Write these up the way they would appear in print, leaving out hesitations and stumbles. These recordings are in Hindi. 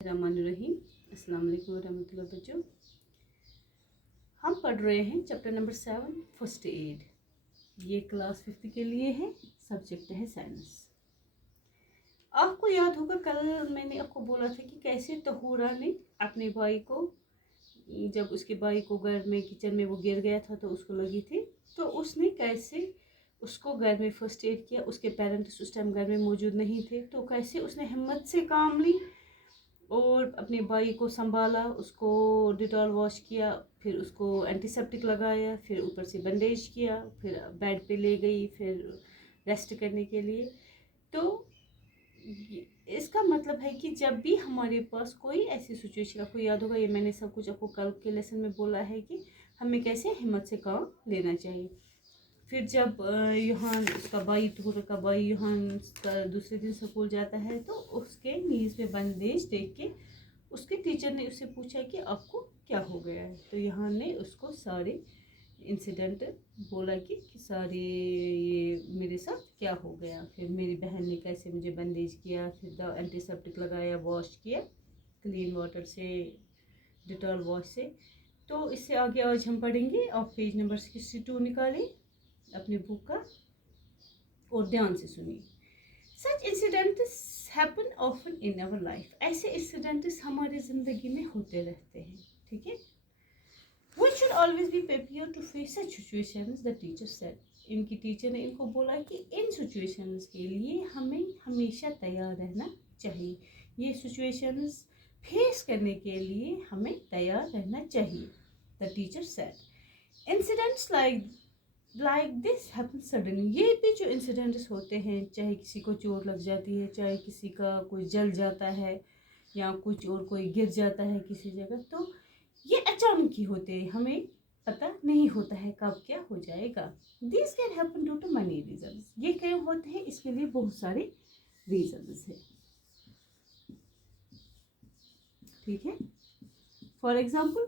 रहमानुर्रहीम। अस्सलाम वालेकुम वरहमतुल्लाह। बच्चों, हम पढ़ रहे हैं चैप्टर नंबर 7 फर्स्ट एड। ये क्लास 5 के लिए है, सब्जेक्ट है साइंस। आपको याद होगा कल मैंने आपको बोला था कि कैसे तहूरा ने अपने भाई को, जब उसके भाई को घर में किचन में वो गिर गया था तो उसको लगी थी, तो उसने कैसे उसको घर में फर्स्ट एड किया। उसके पेरेंट्स उस टाइम घर में मौजूद नहीं थे, तो कैसे उसने हिम्मत से काम ली और अपने भाई को संभाला, उसको डिटॉल वॉश किया, फिर उसको एंटीसेप्टिक लगाया, फिर ऊपर से बैंडेज किया, फिर बेड पे ले गई, फिर रेस्ट करने के लिए। तो इसका मतलब है कि जब भी हमारे पास कोई ऐसी सिचुएशन, आपको याद होगा ये मैंने सब कुछ आपको कल के लेसन में बोला है कि हमें कैसे हिम्मत से काम लेना चाहिए। फिर जब यहाँ उसका भाई, तहूरा का भाई यहाँ दूसरे दिन स्कूल जाता है, तो उसके नीज पे बंदेज देख के उसके टीचर ने उससे पूछा कि आपको क्या हो गया है। तो यहाँ ने उसको सारे इंसिडेंट बोला कि सारे ये मेरे साथ क्या हो गया, फिर मेरी बहन ने कैसे मुझे बंदेज किया, फिर एंटीसेप्टिक लगाया, वॉश किया क्लीन वाटर से, डिटॉल वॉश से। तो इससे आगे आज हम पढ़ेंगे। आप पेज नंबर 62 निकालें अपनी बुक का और ध्यान से सुनिए। Such incidents happen often in our life. ऐसे इंसिडेंट्स हमारी ज़िंदगी में होते रहते हैं, ठीक है। We should always be prepare to face such situations, the teacher said. इनकी टीचर ने इनको बोला कि इन सिचुएशंस के लिए हमें हमेशा तैयार रहना चाहिए। ये सिचुएशंस फेस करने के लिए हमें तैयार रहना चाहिए, the teacher said. Incidents like this happen suddenly. ये भी जो इंसिडेंट्स होते हैं, चाहे किसी को चोट लग जाती है, चाहे किसी का कोई जल जाता है, या कुछ और कोई गिर जाता है किसी जगह, तो ये अचानक ही होते हैं, हमें पता नहीं होता है कब क्या हो जाएगा। This can happen due to money reasons. ये क्यों होते हैं, इसके लिए बहुत सारे रीजंस है, ठीक है। फॉर एग्जाम्पल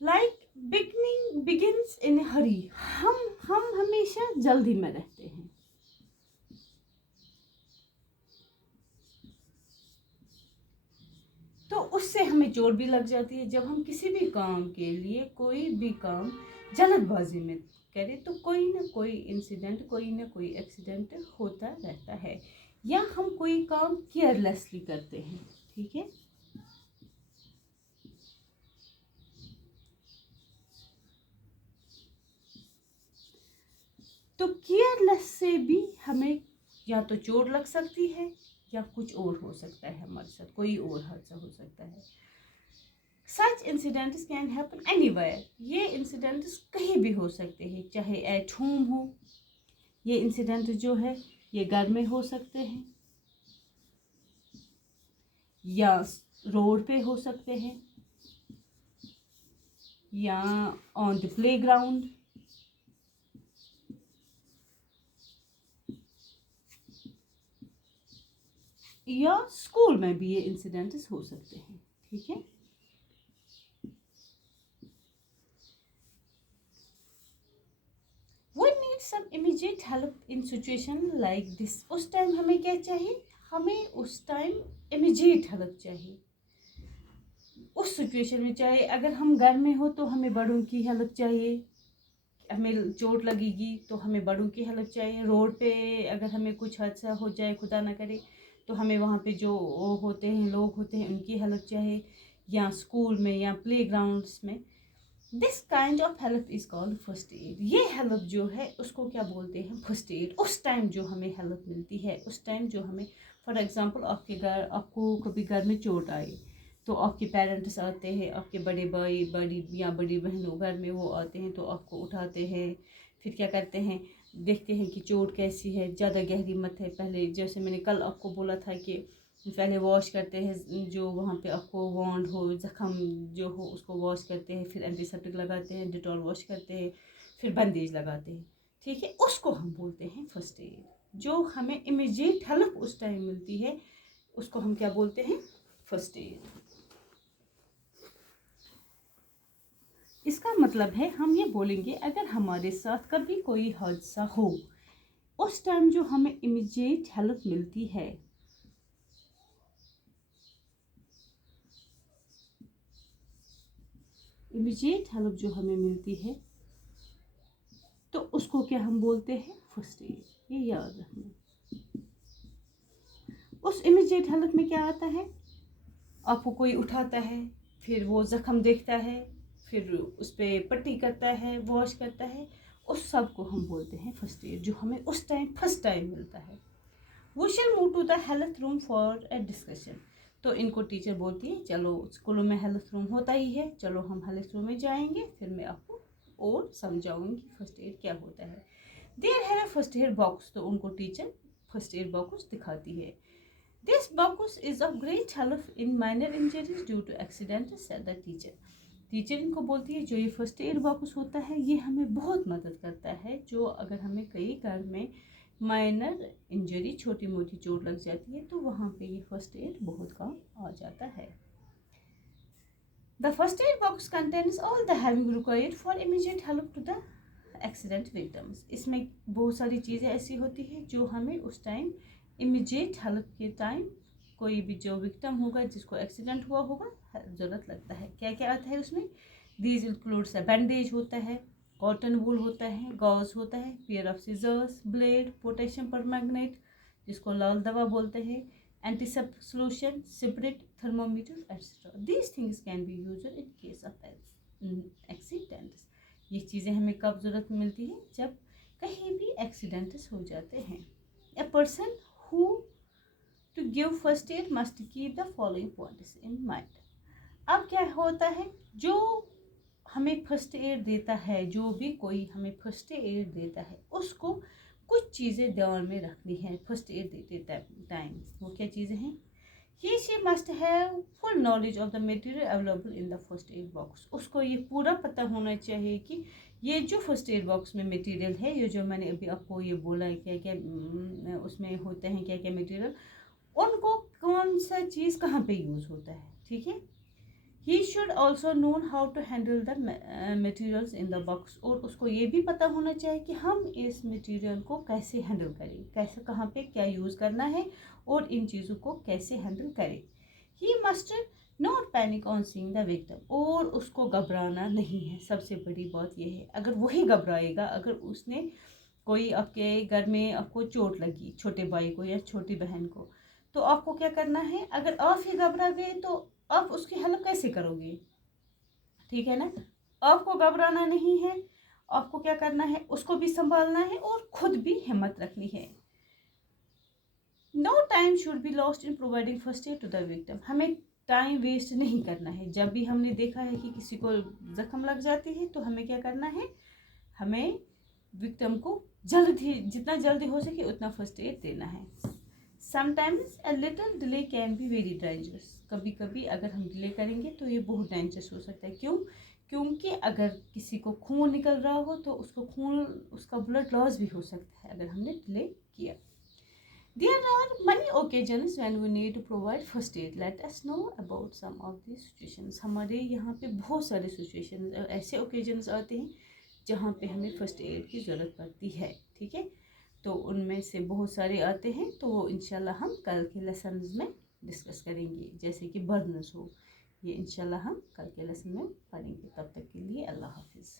लाइक बिगिन्स इन हरी। हम हमेशा जल्दी में रहते हैं। तो उससे हमें चोट भी लग जाती है। जब हम किसी भी काम के लिए कोई भी काम जल्दबाजी में करें, तो कोई ना कोई इंसिडेंट, कोई ना कोई एक्सीडेंट होता रहता है, या हम कोई काम केयरलेसली करते हैं, ठीक है। तो केयरलेस से भी हमें या तो चोट लग सकती है, या कुछ और हो सकता है, हमारे साथ कोई और हादसा हो सकता है। Such incidents can happen anywhere. ये इंसिडेंट्स कहीं भी हो सकते हैं, चाहे एट होम हो। ये इंसिडेंट जो है ये घर में हो सकते हैं, या रोड पे हो सकते हैं, या ऑन द प्लेग्राउंड, या स्कूल में भी ये इंसिडेंट्स हो सकते हैं, ठीक है। We need some immediate help in situation like this। उस टाइम हमें क्या चाहिए, हमें उस टाइम इमीडिएट हेल्प चाहिए उस सिचुएशन में। चाहे अगर हम घर में हो तो हमें बड़ों की हेल्प चाहिए, हमें चोट लगेगी तो हमें बड़ों की हेल्प चाहिए। रोड पे अगर हमें कुछ हादसा हो जाए, खुदा ना करे, तो हमें वहाँ पे जो होते हैं, लोग होते हैं, उनकी हेल्प चाहिए, या स्कूल में या प्ले ग्राउंड्स में। This kind of help is called first aid. ये हेल्प जो है उसको क्या बोलते हैं, फर्स्ट एड। उस टाइम जो हमें हेल्प मिलती है, उस टाइम जो हमें, फॉर एग्जांपल आपको कभी घर में चोट आई, तो आपके पेरेंट्स आते हैं, आपके बड़े भाई, बड़ी या बड़ी बहनों घर में वो आते हैं, तो आपको उठाते हैं, फिर क्या करते हैं, देखते हैं कि चोट कैसी है, ज़्यादा गहरी मत है। पहले जैसे मैंने कल आपको बोला था कि पहले वॉश करते हैं, जो वहाँ पे आपको वॉन्ड हो, ज़ख़म जो हो उसको वॉश करते हैं, फिर एंटीसेप्टिक लगाते हैं, डिटॉल वॉश करते हैं, फिर बंदेज लगाते हैं, ठीक है। उसको हम बोलते हैं फर्स्ट एड। जो हमें इमीडिएट हेल्प उस टाइम मिलती है, उसको हम क्या बोलते हैं, फर्स्ट एड। इसका मतलब है हम ये बोलेंगे, अगर हमारे साथ कभी कोई हादसा हो, उस टाइम जो हमें इमीडिएट हेल्प मिलती है, इमीडिएट हेल्प जो हमें मिलती है तो उसको क्या हम बोलते हैं, फर्स्ट एड। ये याद रखना। उस इमीडिएट हेल्प में क्या आता है, आपको कोई उठाता है, फिर वो जख्म देखता है, फिर उस पर पट्टी करता है, वॉश करता है, उस सब को हम बोलते हैं फर्स्ट एड, जो हमें उस टाइम फर्स्ट टाइम मिलता है। We shall move to the health room for a discussion. तो इनको टीचर बोलती है चलो स्कूलों में हेल्थ रूम होता ही है, चलो हम हेल्थ रूम में जाएंगे, फिर मैं आपको और समझाऊंगी कि फर्स्ट एड क्या होता है। देयर है ना फर्स्ट एड बॉक्स, तो उनको टीचर फर्स्ट एड बॉक्स दिखाती है। This box is of great help in minor injuries due to accident, said the teacher. Teacher इनको बोलती है जो ये फर्स्ट एड बॉक्स होता है ये हमें बहुत मदद करता है, जो अगर हमें कई घर में माइनर इंजरी, छोटी मोटी चोट लग जाती है तो वहाँ पे ये फर्स्ट एड बहुत काम आ जाता है। The first aid box contains all the having required for immediate help to the accident victims. इसमें बहुत सारी चीज़ें ऐसी होती है जो हमें उस टाइम इमीडिएट हेल्प के टाइम कोई भी जो विक्टिम होगा, जिसको एक्सीडेंट हुआ होगा, ज़रूरत लगता है। क्या क्या आता है उसमें, दीज इंक्लूड्स बैंडेज होता है, कॉटन वूल होता है, गॉज होता है, pair of scissors, blade, potassium permanganate जिसको लाल दवा बोलते हैं, antiseptic solution, separate, thermometer etcetera. These things can be used in case of accidents. ये चीज़ें हमें कब ज़रूरत मिलती है, जब कहीं भी एक्सीडेंट्स हो जाते हैं। A person who to give first aid must keep the following points in mind. अब क्या होता है, जो हमें फर्स्ट एड देता है, जो भी कोई हमें फर्स्ट एड देता है उसको कुछ चीज़ें ध्यान में रखनी है फर्स्ट एड देते टाइम। वो क्या चीज़ें हैं, he she must have full knowledge of the material available in the first aid box. उसको ये पूरा पता होना चाहिए कि ये जो फर्स्ट एड बॉक्स में मटेरियल है, ये जो मैंने अभी आपको ये बोला है क्या क्या उसमें होते हैं, क्या क्या मटेरियल, उनको कौन सा चीज़ कहाँ पे यूज़ होता है, ठीक है। He should also know how to handle the materials in the box। और उसको ये भी पता होना चाहिए कि हम इस मटेरियल को कैसे हैंडल करें, कैसे कहाँ पे क्या यूज़ करना है और इन चीज़ों को कैसे हैंडल करें। He must not panic on seeing the victim। और उसको घबराना नहीं है, सबसे बड़ी बात यह है। अगर वही घबराएगा, अगर उसने कोई आपके घर में आपको चोट लगी, छोटे भाई को या छोटी बहन को, तो आपको क्या करना है, अगर आप ही घबरा गए तो आप उसकी हेल्प कैसे करोगे, ठीक है ना। आपको घबराना नहीं है, आपको क्या करना है, उसको भी संभालना है और खुद भी हिम्मत रखनी है। No time should be lost in providing first aid to the victim. हमें टाइम वेस्ट नहीं करना है। जब भी हमने देखा है कि किसी को जख्म लग जाती है तो हमें क्या करना है, हमें विक्टिम को जल्दी, जितना जल्दी हो सके उतना फर्स्ट एड देना है। Sometimes a little delay can be very dangerous. कभी कभी अगर हम डिले करेंगे तो ये बहुत डेंजरस हो सकता है। क्यों, क्योंकि अगर किसी को खून निकल रहा हो तो उसका ब्लड लॉस भी हो सकता है अगर हमने डिले किया। There are many occasions when we need to provide first aid. Let us know about some of these situations। हमारे यहाँ पे बहुत सारे सिचुएशन ऐसे ओकेजन्स आते हैं जहाँ पे हमें फर्स्ट एड की ज़रूरत पड़ती है, ठीक है। तो उनमें से बहुत सारे आते हैं, तो इंशाल्लाह हम कल के लेसन में डिस्कस करेंगे। जैसे कि बर्नस हो, ये इंशाल्लाह हम कल के लेसन में पढ़ेंगे। तब तक के लिए अल्लाह हाफिज़।